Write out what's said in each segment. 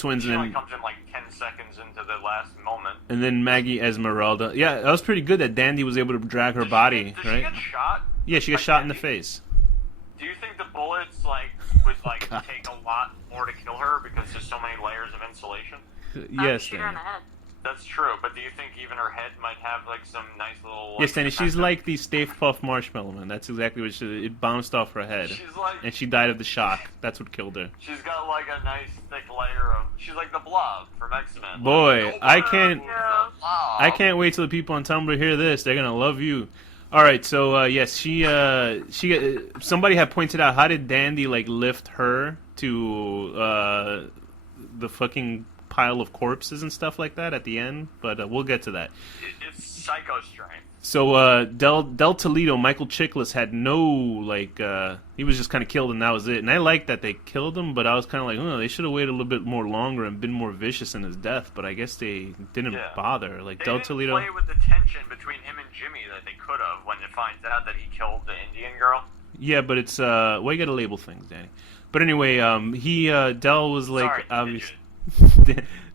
twins, She and only then comes in like 10 seconds into the last moment. and then Maggie Esmeralda. Yeah, that was pretty good that Dandy was able to drag her body, Did right? she get shot? Yeah, she got shot in the face. Do you think the bullets would God. take a lot more to kill her because there's so many layers of insulation? Yes, Shoot her in Danny. the head. That's true, but do you think even her head might have like some nice little? Yes, Danny. She's like the Stay Puft Marshmallow Man. That's exactly what it bounced off her head, She's like, and she died of the shock. That's what killed her. she's got like a nice thick layer of. She's like the Blob from X-Men. Boy, I can't. Blob. I can't wait till the people on Tumblr hear this. They're gonna love you. All right, so yes, she somebody had pointed out, how did Dandy like lift her to the fucking pile of corpses and stuff like that at the end? But we'll get to that. It's psycho strength. So Del Toledo, Michael Chiklis had no like he was just kind of killed and that was it. And I liked that they killed him, but I was kind of like, oh, they should have waited a little bit more longer and been more vicious in his death. But I guess they didn't bother. Like They Del didn't Toledo. play with the tension between him and Jimmy that they could have when it finds out that he killed the Indian girl. Yeah, but it's well, you gotta label things, Danny. But anyway, Del was like Sorry, obviously.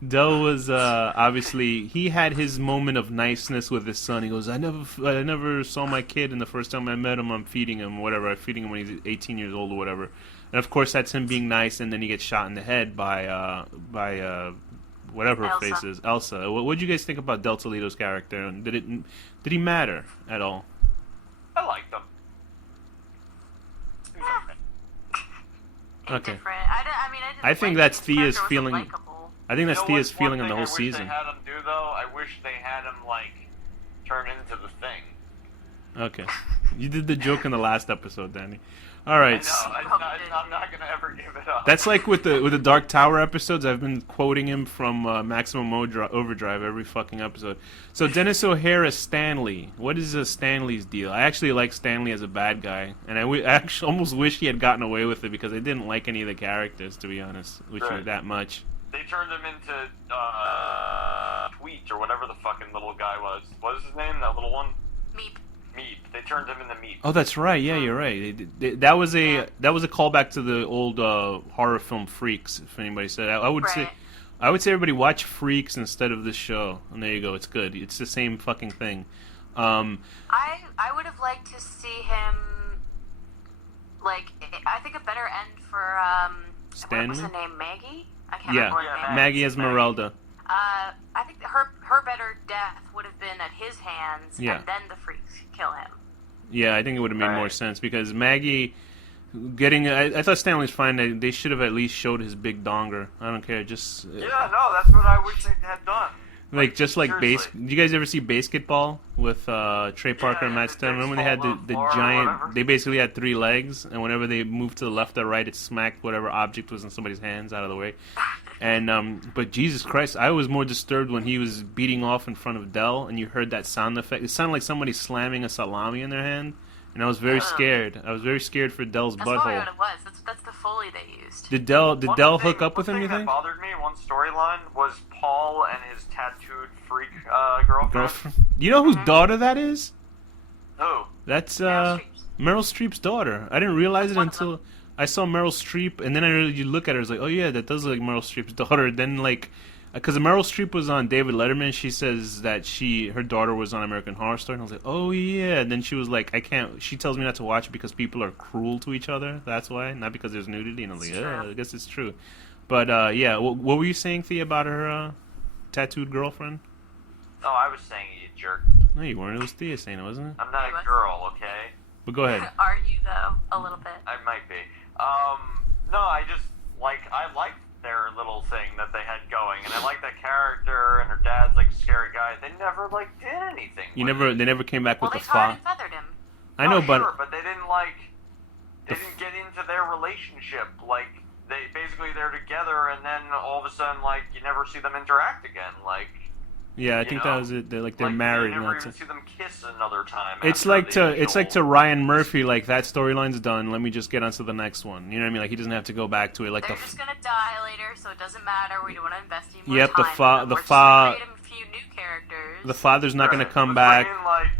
Del was obviously, he had his moment of niceness with his son. He goes, I never saw my kid, and the first time I met him, I'm feeding him, whatever. I'm feeding him when he's 18 years old or whatever. And of course, that's him being nice, and then he gets shot in the head by whatever her face is, Elsa. What did you guys think about Del Toledo's character? And did he matter at all? I liked him. Okay. Different. I think that's Thea's feeling. Likeable. I think that's You know Thea's what's one feeling on the thing whole I wish season. They had him do though. I wish they had him like turn into the Thing. Okay. You did the joke in the last episode, Danny. All right. I'm not gonna ever give it up. That's like with the Dark Tower episodes. I've been quoting him from Maximum Overdrive every fucking episode. So Dennis O'Hara, Stanley. What is Stanley's deal? I actually like Stanley as a bad guy, and I actually almost wish he had gotten away with it because I didn't like any of the characters, to be honest, which were that much. They turned him into Tweet or whatever the fucking little guy was. What was his name? That little one? Meep. Meep. They turned him into Meep. Oh, that's right. Yeah, you're right. That was a callback to the old horror film Freaks. If anybody said, I would say everybody watch Freaks instead of this show. And there you go. It's good. It's the same fucking thing. I would have liked to see him, like, I think a better end for Stanley? what was her name? Maggie? I can't remember her name. Maggie Esmeralda. I think her better death would have been at his hands, Yeah. and then the freaks kill him. Yeah, I think it would have made more sense because Maggie getting. I thought Stanley was fine. They should have at least showed his big donger. I don't care. Just Yeah, no, that's what I wish they had done. like seriously. Did you guys ever see Basketball with Trey Parker and Matt Stone? Remember when they had the Baseball on the floor or giant? whatever? They basically had 3 legs, and whenever they moved to the left or right, it smacked whatever object was in somebody's hands out of the way. And but Jesus Christ, I was more disturbed when he was beating off in front of Del, and you heard that sound effect. It sounded like somebody slamming a salami in their hand, and I was very scared. I was very scared for Del's That's probably butthole. what it was. That's the Foley they used. Did Del hook up with him? One You thing think? that bothered me, one storyline, was Paul and his tattooed freak girlfriend. You know whose daughter that is? Who? That's Meryl Meryl Streep's daughter. I didn't realize it One of until I saw Meryl Streep, and then you look at her, it's like, oh yeah, that does look like Meryl Streep's daughter. Then like, because Meryl Streep was on David Letterman, she says that her daughter was on American Horror Story, and I was like, oh yeah. And then she was like, I can't. She tells me not to watch it because people are cruel to each other. That's why, not because there's nudity. And I was like, yeah, I guess it's true. But yeah, what were you saying, Thea, about her tattooed girlfriend? Oh, I was saying you jerk. No, you weren't. It was Thea saying it, wasn't it? I'm not a girl, okay? But go ahead. Are you though? A little bit. I might be. No, I liked their little thing that they had going, and I liked that character, and her dad's like a scary guy. They never like did anything. They never came back Well, with they the tarred fa. and feathered him. I know, Sure, but they didn't like. They didn't get into their relationship. Like they're together, and then all of a sudden, like you never see them interact again. Like. yeah, I think that was it. They're married. You never and even that's it. see them kiss another time. It's after like the it's like to initial- Ryan Murphy, like that storyline's done. Let me just get on to the next one. You know what I mean? Like he doesn't have to go back to it. Like They're just gonna die later, so it doesn't matter. We don't want to invest any more Yep, time. the We're just gonna create a few new characters. the father's not going to Right. come Let's back. bring in, like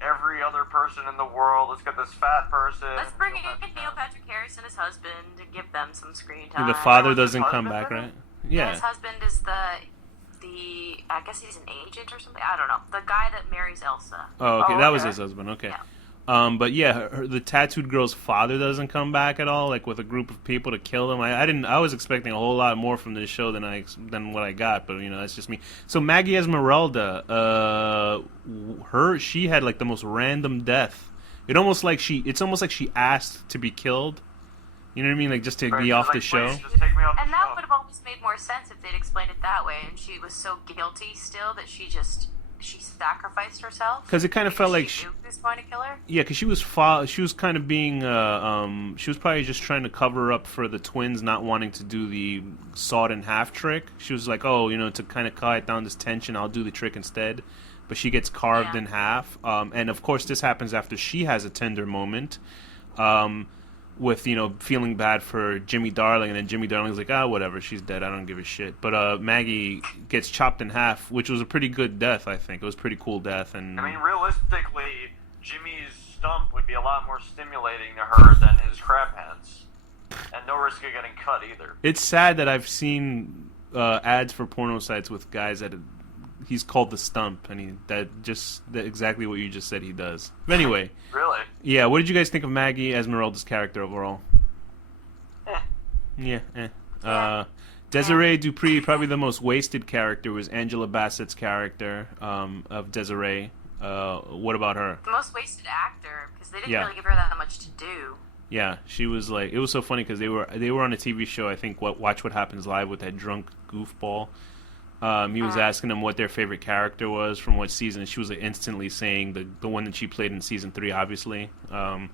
every other person in the world. Let's get this fat person. Let's bring in Neil Patrick Harris and his husband and give them some screen time. The father Was his doesn't come husband back, in it? right? Yeah. His husband is the I guess he's an agent or something. I don't know. The guy that marries Elsa. Oh, okay, Oh, that was okay. his husband. Okay. Yeah. But yeah, the tattooed girl's father doesn't come back at all, like with a group of people to kill him. I didn't. I was expecting a whole lot more from this show than what I got, but you know that's just me. So Maggie Esmeralda, she had like the most random death. It's almost like she asked to be killed. You know what I mean? Like just to be off the show. Please, just take me off the And that show. would have almost made more sense if they'd explained it that way. And she was so guilty still that she sacrificed herself. Because it kind of felt like she knew who was going to kill her. yeah, because she was kind of being she was probably just trying to cover up for the twins not wanting to do the sawed in half trick. She was like, oh, you know, to kind of quiet down this tension, I'll do the trick instead. But she gets carved in half, and of course this happens after she has a tender moment, with you know feeling bad for Jimmy Darling, and then Jimmy Darling's like, whatever, she's dead, I don't give a shit. But Maggie gets chopped in half, which was a pretty good death. I think it was a pretty cool death. And I mean, realistically, Jimmy's stump would be a lot more stimulating to her than his crab hands, and no risk of getting cut either. it's sad that I've seen ads for porno sites with guys that he's called the stump, and exactly what you just said he does. But anyway, Really? yeah, what did you guys think of Maggie Esmeralda's character overall? Eh. Yeah. Desiree Dupree, probably the most wasted character, was Angela Bassett's character of Desiree. What about her? The most wasted actor, because they didn't Yeah. really give her that much to do. Yeah, she was like, it was so funny because they were on a TV show, I think, Watch What Happens Live, with that drunk goofball. He was asking them what their favorite character was from what season, and she was like, instantly saying the one that she played in season 3, obviously. Yeah.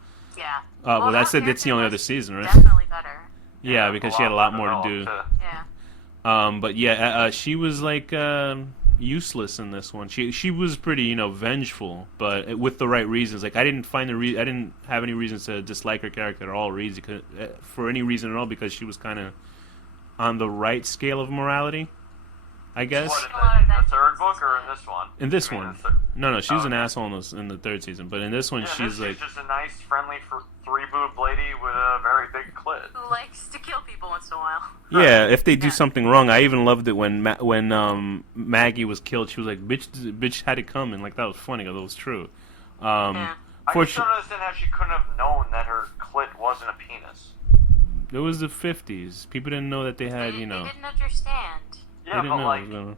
Well, that that's the only character other was season, right? Definitely better. Yeah, because she had a lot more to developed, do. Yeah. But yeah, she was like useless in this one. She was pretty, you know, vengeful, but with the right reasons. Like I didn't have any reasons to dislike her character at all, for any reason at all, because she was kind of on the right scale of morality, I guess. What, in the third book or in this one? In this You mean one, the third- no, she was an okay. asshole in the third season, but in this one, Yeah, she's this like, is just a nice, friendly, three-boobed lady with a very big clit. Who likes to kill people once in a while. yeah, if they do Yeah. something wrong. I even loved it when Maggie was killed. She was like, bitch had it coming. Like that was funny. That was true. Yeah. I just don't understand how she couldn't have known that her clit wasn't a penis. It was the 50s. People didn't know that they had, They you know. didn't understand. They Yeah, didn't but know. like, It was,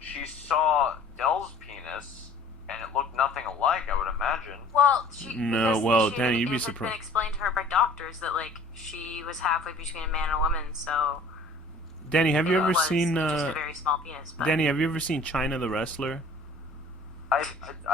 she saw Dell's penis, and it looked nothing alike, I would imagine. Well, No, because well, she- Danny, you'd it be had surprised. been explained to her by doctors that like she was halfway between a man and a woman, so Danny, have you it ever was seen just a very small penis. But Danny? Have you ever seen China the wrestler? I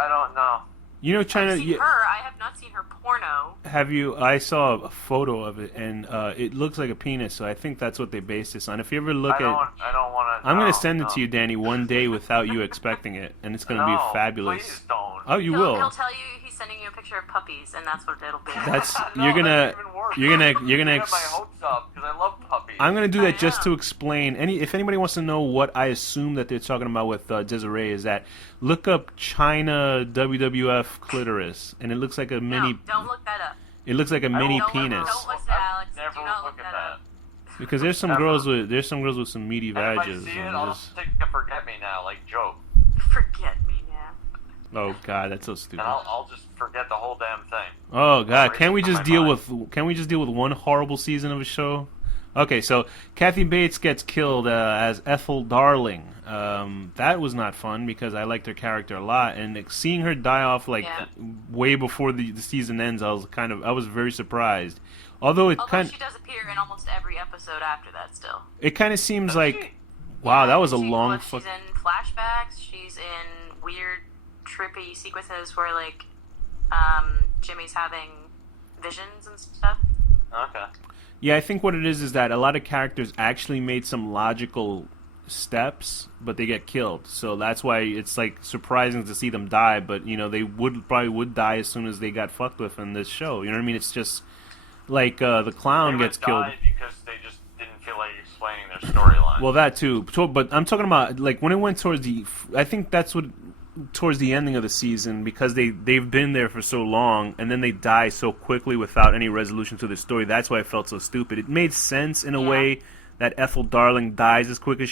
don't know. You know China. I've seen her. I have not seen her porno. Have you? I saw a photo of it, and it looks like a penis. So I think that's what they based this on. If you ever look I don't want to. I'm gonna send it to you, Danny, one day without you expecting it, and it's gonna be fabulous. Please don't. Oh, you He'll will. tell you he's sending you a picture of puppies, and that's what it'll be. That's No, you're gonna that's even worse. you're gonna Get my hopes up because I love puppies. I'm gonna do I that just know. to explain. If anybody wants to know what I assume that they're talking about with Desiree, is that look up China WWF clitoris, and it looks like a mini. No, don't look that up. It looks like a mini don't penis. Don't listen to Alex. Never Do not look look at that up. Because there's some Ever. girls with some meaty And if I vages. see it, and I'll just- just take a forget me now, like Joe, Forget me now. oh god, that's so and stupid. I'll just forget the whole damn thing. Oh god, Erase can't we it from just my deal mind. with one horrible season of a show? Okay, so Kathy Bates gets killed as Ethel Darling. That was not fun because I liked her character a lot, and seeing her die off like Yeah. way before the season ends, I was very surprised. Although Although she does appear in almost every episode after that still. it kind of seems Does like she? wow, that was a She's long in flashbacks. She's in weird, trippy sequences where like Jimmy's having visions and stuff. Okay. Yeah, I think what it is that a lot of characters actually made some logical steps, but they get killed. So that's why it's like surprising to see them die. But you know, they probably would die as soon as they got fucked with in this show. You know what I mean? It's just like the clown They gets would killed. die because they just didn't feel like explaining their storyline. Well, that too. But I'm talking about like when it went towards I think that's what towards the ending of the season, because they've been there for so long and then they die so quickly without any resolution to the story. That's why I felt so stupid. It made sense in a way that Ethel Darling dies as quick as